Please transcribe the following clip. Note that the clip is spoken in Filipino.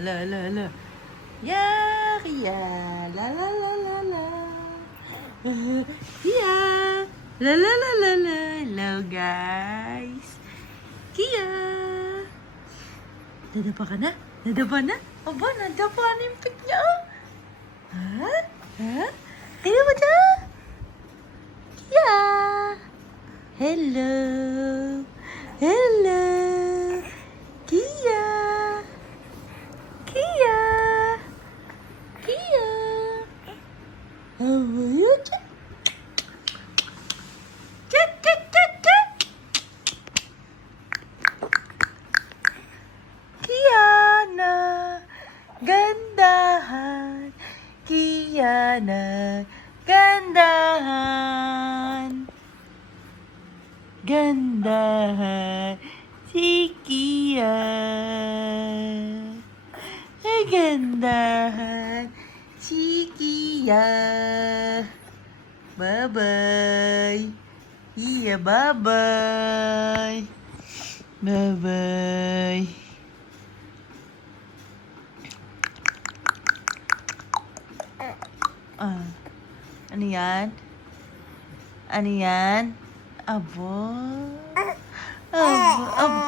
la la la. Yeah, Kia. La la la la la. Kia. La la la la la. Hello guys. Kia. Nadapa ka na? Nadapa na? Aba, nadapa na yung pit niya. Ha? Ha? Tingnan mo dyan. Kia. Hello. Hello. Kia. Kia. Kia. How are you? Chat, chat, chat, chat. Kiana, gandahan. Kiana, gandahan. Gandahan si Kia. Gandahan si Kia. Bye-bye. Iya, bye-bye. Bye-bye. Ano yan? Ano yan? Abo. Abo. Abo.